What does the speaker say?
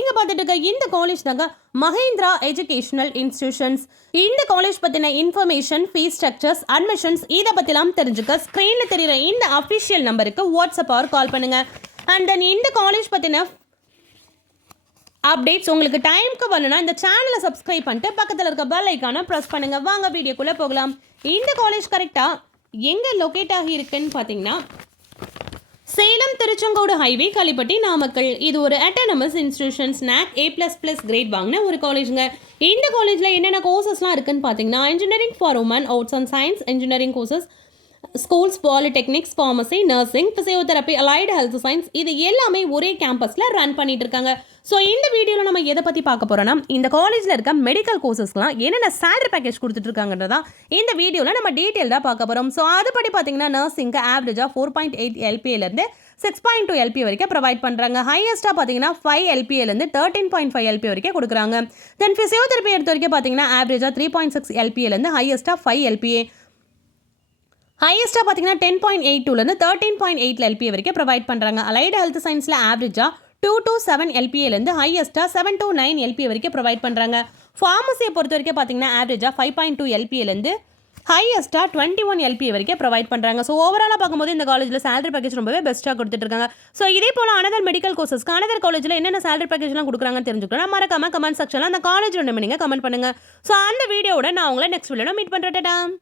நீங்கள் பார்த்துட்டு இருக்க இந்த காலேஜ் தாங்க மஹேந்திரா எஜுகேஷனல் இன்ஸ்டிடியூஷன்ஸ். இந்த காலேஜ் பற்றின இன்ஃபர்மேஷன், ஃபீஸ் ஸ்ட்ரக்சர்ஸ், அட்மிஷன்ஸ் இதை பற்றிலாம் தெரிஞ்சுக்க ஸ்க்ரீனில் தெரிகிற இந்த அஃபிஷியல் நம்பருக்கு வாட்ஸ்அப் ஆர் கால் பண்ணுங்கள். அண்ட் தென் இந்த காலேஜ் பற்றின அப்டேட்ஸ் உங்களுக்கு டைமுக்கு வரணும்னா இந்த சேனலை சப்ஸ்கிரைப் பண்ணிட்டு பக்கத்தில் இருக்க பெல் ஐக்கானை ப்ரெஸ் பண்ணுங்கள். வாங்க வீடியோக்குள்ளே போகலாம். இந்த காலேஜ் கரெக்டாக எங்கே லொக்கேட் ஆகி இருக்குன்னு பார்த்தீங்கன்னா சேலம் திருச்செங்கோடு ஹைவே கலிப்பட்டி நாமக்கல். இது ஒரு autonomous institutions. NAC A++ grade வாங்கின ஒரு காலேஜுங்க. இந்த காலேஜில் என்னென்ன கோர்சஸ்லாம் இருக்குன்னு பார்த்தீங்கன்னா engineering for women, arts and science engineering courses, schools, polytechnics, pharmacy, nursing, physiotherapy, allied health science இது எல்லாமே ஒரே கேம்பஸில் ரன் பண்ணிட்டு இருக்காங்க. ஸோ இந்த வீடியோவில் நம்ம எதை பற்றி பார்க்க போகிறோன்னா இந்த காலேஜில் இருக்க மெடிக்கல் கோர்சஸ்லாம் என்னென்ன சேலரி பேக்கேஜ் கொடுத்துட்ருக்காங்கன்றதா இந்த வீடியோவில் நம்ம டீட்டெயில்டாக பார்க்க போகிறோம். ஸோ அதுபடி பார்த்தீங்கன்னா நர்சிங்க்கு ஆவரேஜாக 4.8 LPAலேருந்து 6.2 LPA வரைக்கும் ப்ரொவைட் பண்ணுறாங்க. ஹையஸ்ட்டாக பார்த்தீங்கன்னா 5 LPAலேருந்து 13.5 LPA வரைக்கும் கொடுக்குறாங்க. தென் ஃபிசியோதெரப்பி எடுத்த வரைக்கும் பார்த்தீங்கன்னா ஆவரேஜாக 3.6 LPAலேருந்து ஹையஸ்ட்டாக 5 LPA, ஹையஸ்ட்டாக பார்த்தீங்கன்னா 10.82லேருந்து 13.8 LPA வரைக்கும் ப்ரொவைட் பண்ணுறாங்க. அலைடு ஹெல்த் சயின்ஸில் ஆவரேஜாக 2 to 7 LPAலேருந்து ஹையஸ்ட்டாக 7 to 9 LPA வரைக்கும் ப்ரொவைட் பண்ணுறாங்க. ஃபார்மசியை பொறுத்த வரைக்கும் பார்த்தீங்கன்னா ஆவரேஜாக 5.2 LPAலேருந்து ஹையஸ்ட்டாக 21 LPA வரைக்கும் ப்ரொவைட் பண்ணுறாங்க. ஸோ ஓவராலாக பார்க்கும்போது இந்த காலேஜில் சேலரி பேக்கேஜ் ரொம்பவே பெஸ்ட்டாக கொடுத்துட்ருக்காங்க. ஸோ இதே போல் அனதர் மெடிக்கல் கோர்சஸ்க்கு அனதர் காலேஜில் என்னென்ன சேலரி பேக்கேஜ்லாம் கொடுக்குறாங்கன்னு தெரிஞ்சுக்கலாம். மறக்காம கமெண்ட் செக்ஷனில் அந்த காலேஜ் நீங்கள் கமெண்ட் பண்ணுங்கள். ஸோ அந்த வீடியோட நான் உங்களை நெக்ஸ்ட் வீடியோட மீட் பண்ணுறேன்.